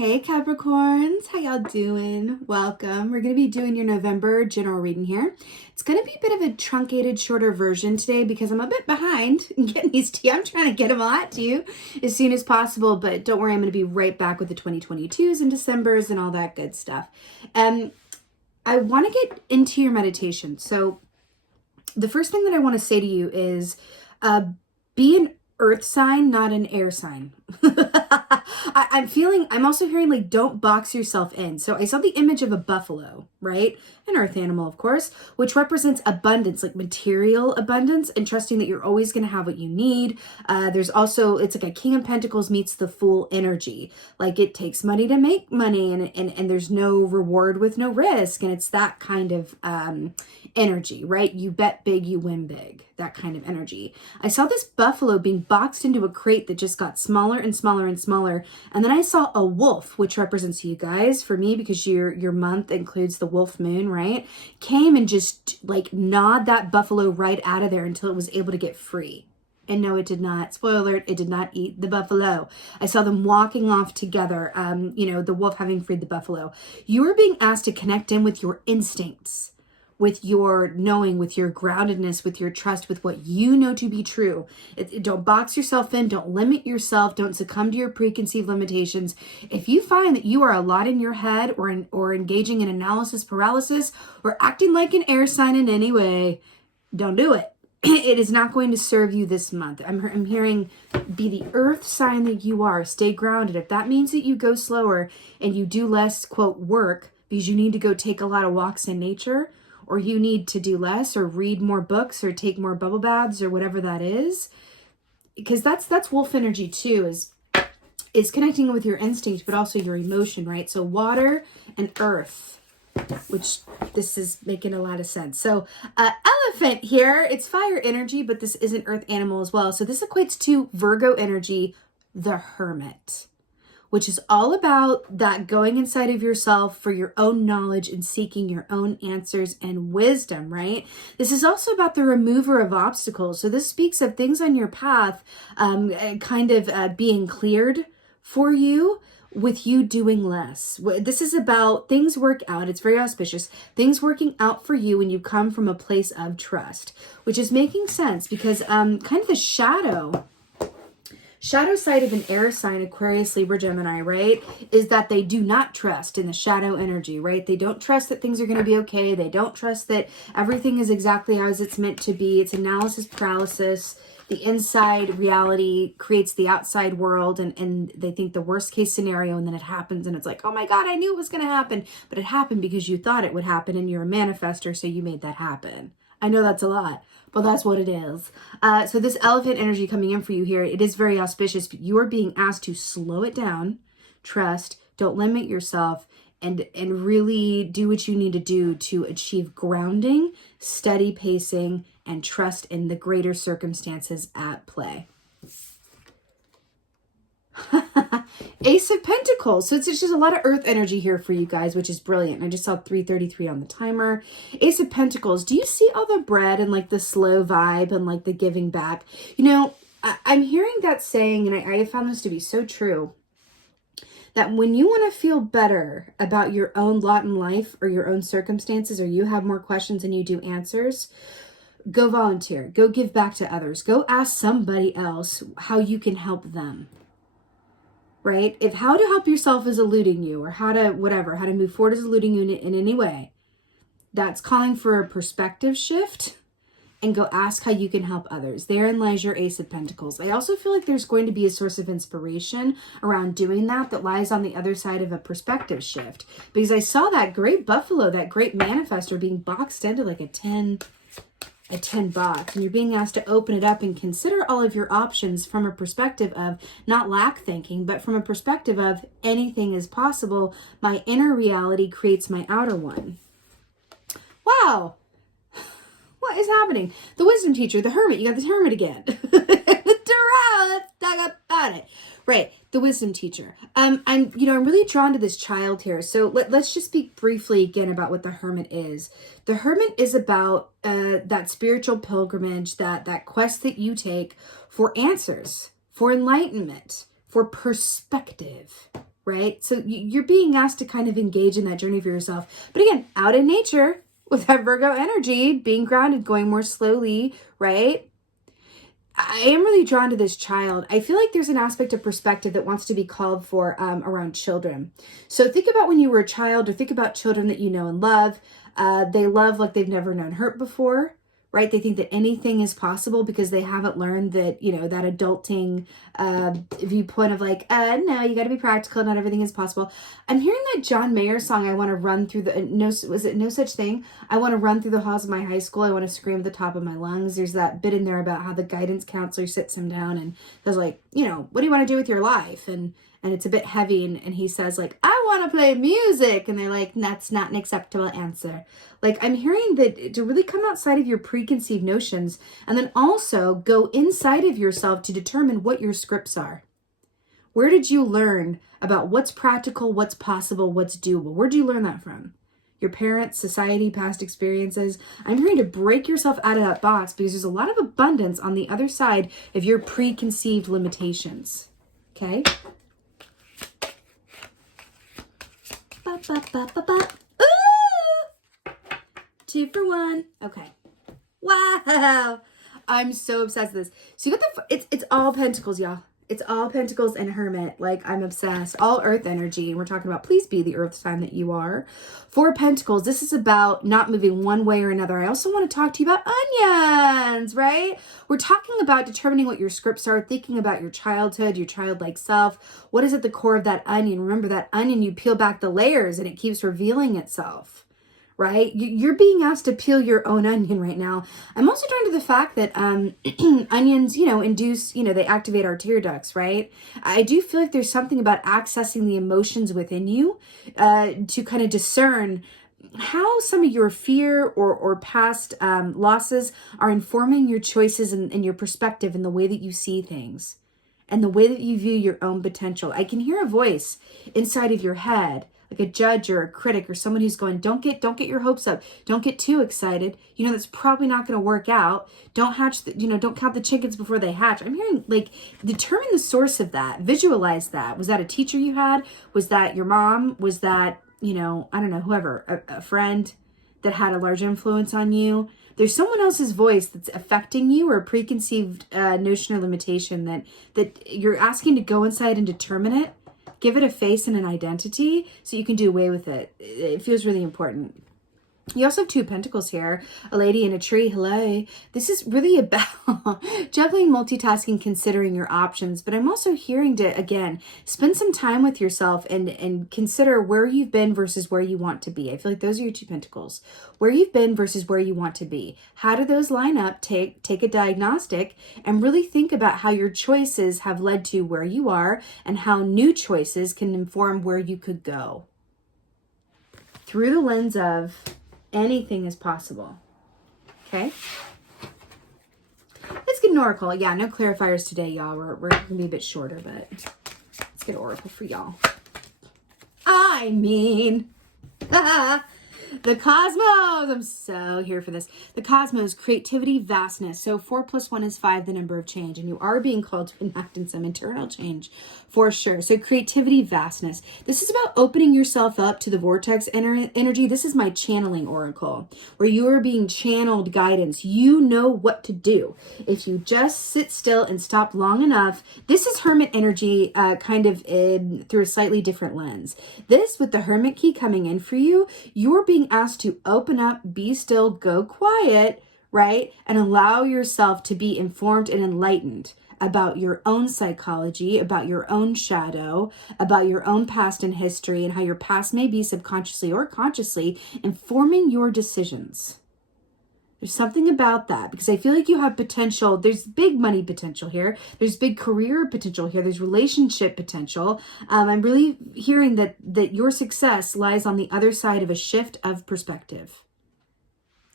Hey Capricorns, how y'all doing? Welcome. We're going to be doing your November general reading here. It's going to be a bit of a truncated, shorter version today because I'm a bit behind in getting these to you. I'm trying to get them all out to you as soon as possible, but don't worry, I'm going to be right back with the 2022s and Decembers and all that good stuff. I want to get into your meditation. So the first thing that I want to say to you is be an earth sign, not an air sign. I'm also hearing like, don't box yourself in. So I saw the image of a buffalo, right? An earth animal, of course, which represents abundance, like material abundance, and trusting that you're always going to have what you need. There's also, it's like a King of Pentacles meets the Fool energy. Like it takes money to make money and there's no reward with no risk. And it's that kind of energy, right? You bet big, you win big, that kind of energy. I saw this buffalo being boxed into a crate that just got smaller and smaller and smaller. And then I saw a wolf, which represents you guys, for me, because your month includes the wolf moon, right? Came and just like gnawed that buffalo right out of there until it was able to get free. And no, it did not. Spoiler alert, it did not eat the buffalo. I saw them walking off together, the wolf having freed the buffalo. You are being asked to connect in with your instincts, with your knowing, with your groundedness, with your trust, with what you know to be true. Don't box yourself in. Don't limit yourself. Don't succumb to your preconceived limitations. If you find that you are a lot in your head or engaging in analysis paralysis or acting like an air sign in any way, don't do it. It is not going to serve you this month. I'm hearing be the earth sign that you are. Stay grounded. If that means that you go slower and you do less, quote, work because you need to go take a lot of walks in nature, or you need to do less or read more books or take more bubble baths or whatever that is, because that's wolf energy too, is connecting with your instinct, but also your emotion, right? So water and earth, which this is making a lot of sense. So elephant here, it's fire energy, but this is an earth animal as well. So this equates to Virgo energy, the hermit, which is all about that going inside of yourself for your own knowledge and seeking your own answers and wisdom, right? This is also about the remover of obstacles. So this speaks of things on your path being cleared for you with you doing less. This is about things work out. It's very auspicious. Things working out for you when you come from a place of trust, which is making sense because kind of the shadow side of an air sign, Aquarius, Libra, Gemini, right, is that they do not trust in the shadow energy, right? They don't trust that things are going to be okay. They don't trust that everything is exactly as it's meant to be. It's analysis paralysis. The inside reality creates the outside world, and they think the worst case scenario, and then it happens, and it's like, oh my God, I knew it was going to happen. But it happened because you thought it would happen, and you're a manifester, so you made that happen. I know that's a lot, but that's what it is. So this elephant energy coming in for you here, it is very auspicious. But you are being asked to slow it down, trust, don't limit yourself, and really do what you need to do to achieve grounding, steady pacing, and trust in the greater circumstances at play. Ace of Pentacles. So it's just a lot of earth energy here for you guys, which is brilliant. I just saw 3:33 on the timer. Ace of Pentacles. Do you see all the bread and like the slow vibe and like the giving back? You know, I'm hearing that saying, and I found this to be so true, that when you want to feel better about your own lot in life or your own circumstances, or you have more questions than you do answers, go volunteer, go give back to others, go ask somebody else how you can help them. Right? If how to help yourself is eluding you, or how to move forward is eluding you in any way, that's calling for a perspective shift, and go ask how you can help others. Therein lies your Ace of Pentacles. I also feel like there's going to be a source of inspiration around doing that lies on the other side of a perspective shift, because I saw that great buffalo, that great manifestor being boxed into like a 10 box, and you're being asked to open it up and consider all of your options from a perspective of not lack thinking, but from a perspective of anything is possible. My inner reality creates my outer one. Wow. What is happening? The wisdom teacher, the hermit. You got the hermit again. Let's talk about it. Right, the wisdom teacher. I'm really drawn to this child here. So let's just speak briefly again about what the hermit is. The hermit is about that spiritual pilgrimage, that quest that you take for answers, for enlightenment, for perspective. right? So you're being asked to kind of engage in that journey for yourself. But again, out in nature with that Virgo energy, being grounded, going more slowly, right? I am really drawn to this child. I feel like there's an aspect of perspective that wants to be called for around children. So think about when you were a child, or think about children that you know and love. They love like they've never known hurt before, right? They think that anything is possible because they haven't learned that, you know, that adulting viewpoint of like, no, you got to be practical. Not everything is possible. I'm hearing that John Mayer song. I want to run through the, was it No Such Thing? I want to run through the halls of my high school. I want to scream at the top of my lungs. There's that bit in there about how the guidance counselor sits him down and says like, you know, what do you want to do with your life? And it's a bit heavy. And he says like, I want to play music. And they're like, that's not an acceptable answer. Like, I'm hearing that to really come outside of your preconceived notions and then also go inside of yourself to determine what your scripts are. Where did you learn about what's practical, what's possible, what's doable? Where did you learn that from? Your parents, society, past experiences. I'm hearing to break yourself out of that box because there's a lot of abundance on the other side of your preconceived limitations. Okay? Ba, ba, ba, ba, ba. Ooh! 2 for 1. Okay. Wow. I'm so obsessed with this. So you got it's all pentacles, y'all. It's all pentacles and hermit. Like, I'm obsessed. All earth energy. And we're talking about please be the earth sign that you are. 4 pentacles. This is about not moving one way or another. I also want to talk to you about onions, right? We're talking about determining what your scripts are, thinking about your childhood, your childlike self. What is at the core of that onion? Remember that onion, you peel back the layers and it keeps revealing itself. Right? You're being asked to peel your own onion right now. I'm also drawn to the fact that onions, you know, induce, you know, they activate our tear ducts, right? I do feel like there's something about accessing the emotions within you to kind of discern how some of your fear or past losses are informing your choices and your perspective and the way that you see things and the way that you view your own potential. I can hear a voice inside of your head, like a judge or a critic or someone who's going, don't get your hopes up. Don't get too excited. You know, that's probably not going to work out. Don't don't count the chickens before they hatch. I'm hearing like, determine the source of that. Visualize that. Was that a teacher you had? Was that your mom? Was that, you know, I don't know, whoever, a friend that had a large influence on you? There's someone else's voice that's affecting you or a preconceived notion or limitation that you're asking to go inside and determine it. Give it a face and an identity so you can do away with it. It feels really important. You also have 2 pentacles here, a lady in a tree. Hello. This is really about juggling, multitasking, considering your options. But I'm also hearing to, again, spend some time with yourself and consider where you've been versus where you want to be. I feel like those are your 2 pentacles. Where you've been versus where you want to be. How do those line up? Take a diagnostic and really think about how your choices have led to where you are and how new choices can inform where you could go. Through the lens of anything is possible. Okay? Let's get an oracle. Yeah, no clarifiers today, y'all. We're going to be a bit shorter, but let's get an oracle for y'all. I mean, the cosmos. I'm so here for this. The cosmos, creativity, vastness. So 4 + 1 is 5, the number of change. And you are being called to enact in some internal change for sure. So creativity, vastness. This is about opening yourself up to the vortex energy. This is my channeling oracle, where you are being channeled guidance. You know what to do. If you just sit still and stop long enough, this is hermit energy kind of through a slightly different lens. This, with the hermit key coming in for you, you're being asked to open up, be still, go quiet, right? And allow yourself to be informed and enlightened about your own psychology, about your own shadow, about your own past and history, and how your past may be subconsciously or consciously informing your decisions. There's something about that because I feel like you have potential. There's big money potential here. There's big career potential here. There's relationship potential. I'm really hearing that your success lies on the other side of a shift of perspective.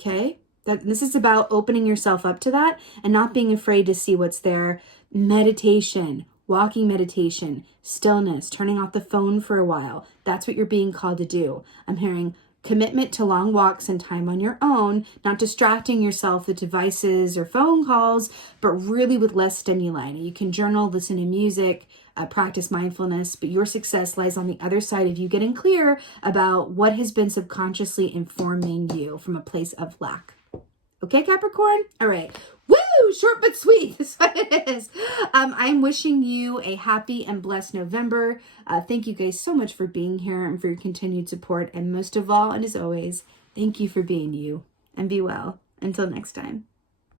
Okay? This is about opening yourself up to that and not being afraid to see what's there. Meditation, walking meditation, stillness, turning off the phone for a while. That's what you're being called to do. I'm hearing commitment to long walks and time on your own, not distracting yourself with devices or phone calls, but really with less stimuli. Now, you can journal, listen to music, practice mindfulness, but your success lies on the other side of you getting clear about what has been subconsciously informing you from a place of lack. Okay, Capricorn? All right. Woo! Short but sweet. That's what it is. I'm wishing you a happy and blessed November. Thank you guys so much for being here and for your continued support. And most of all, and as always, thank you for being you. And be well. Until next time.